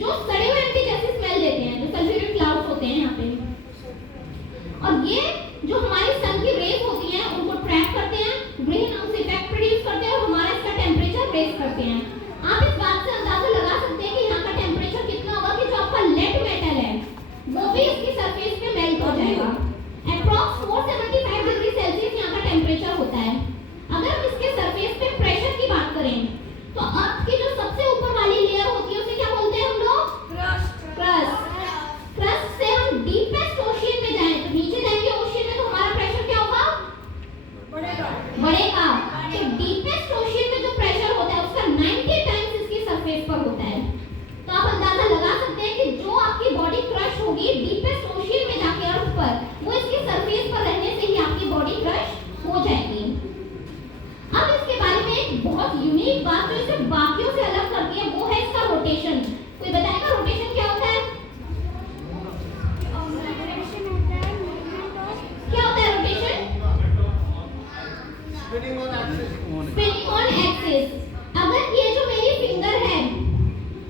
जो सड़े हुए एंटी गैसेस स्मेल देते हैं, जो सल्फ्यूरिक क्लाउड्स होते हैं यहाँ पे। और ये जो हमारी सन की रेज होती हैं उनको ट्रैप करते हैं, ग्रीन हाउस इफेक्ट प्रोड्यूस करते हैं और हमारा इसका टेम्परेचर रेज करते हैं। आप इस बात से अंदाजा लगा सकते हैं कि यहाँ का टेम्परेचर कितना होगा कि जो आपका लेड मेटल है वो भी इसकी सरफेस पे मेल्ट हो जाएगा। अप्रॉक्स 475 डिग्री सेल्सियस यहाँ का टेम्परेचर होता है। अगर हम इसके सरफेस पे प्रेशर की बात करें तो अर्थ की जो सबसे ऊपर वाली लेयर होती है उसे क्या बोलते हैं हम लोग? क्रस्ट। क्रस्ट से हम डीपेस्ट ओशियन में जाएं तो नीचे जाएंगे ओशियन में तो हमारा प्रेशर क्या होगा? बढ़ेगा। तो डीपेस्ट ओशियन में जो प्रेशर होता है उसका 90 टाइम्स इसकी सरफेस पर होता है। तो आप अंदाजा लगा सकते हैं कि जो आपकी बॉडी क्रश होगी डीपेस्ट ओशियन में जाके अर्थ पर, वो इसकी सरफेस पर रहने से ही आपकी बॉडी क्रश हो जाएगी। अब इसके बारे में एक बहुत यूनिक बात जो इसे बाकियों से अलग करती है वो है इसका रोटेशन। कोई बताएगा रोटेशन क्या होता है? क्या होता है रोटेशन? Spinning on axis. अगर ये जो मेरी फिंगर है,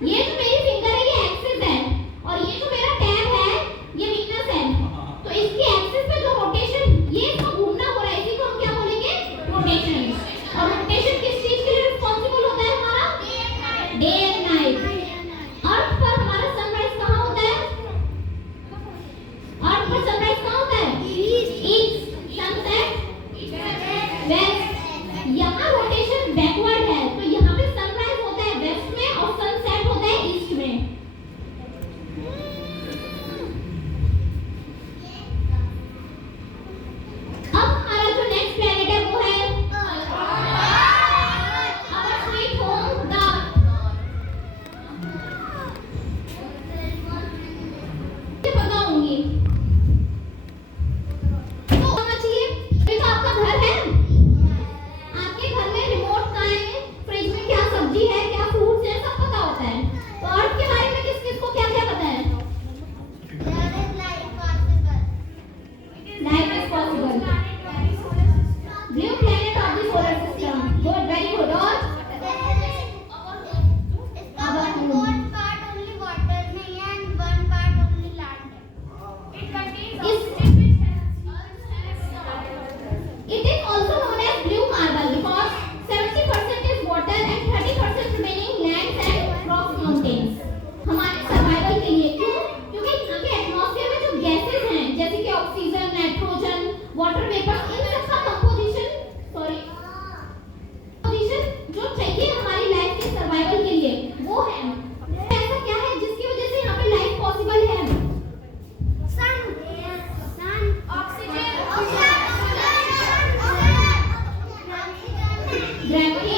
ये जो मेरी फिंगर है ये एक्सिस है और ये जो मेरा टैब है ये वीनस है, तो इसकी एक्सिस पे जो रोटेशन ये इसको घूमना हो रहा है इसी को हम क्या बोलेंगे? रोटेशन। और रोटेशन किस चीज के लिए रिस्पांसिबल होता है हमारा? Day and night. अर्थ पर हमारा सनराइज कहाँ होता है? अर्थ पर सनराइज कहाँ होता है? ईस्ट। Sunset west. यहाँ रोटेशन बैकवर्ड है तो यहाँ पे सनराइज होता है वेस्ट में और सनसेट होता है ईस्ट में। अब हमारा जो नेक्स्ट प्लेनेट है वो है आवर स्वीट होम द। ये बताऊंगी तो होना चाहिए। ये तो आपका घर है, आपके घर में रिमोट कहाँ है, फ्रिज में क्या सब्जी है, क्या फ्रूट्स है, सब पता होता है। तो अर्थ के बारे में किस किस को क्या क्या पता है? Life is possible. Blue planet of the solar system. Good, very good. और it is also known as blue marble because 70% is water and 30% remaining lands and rocks mountains. हमारे सर्वाइवल के लिए क्यों? क्योंकि यहाँ के एटमॉस्फेयर में जो गैसेस हैं जैसे कि ऑक्सीजन, नाइट्रोजन, वाटर वेपर, इन सब का कंपोजिशन जो चाहिए हमारी लाइफ के सर्वाइवल के लिए वो है। ऐसा क्या है जिसकी वजह से यहाँ पे लाइफ पॉसिबल है? ग्रेविटी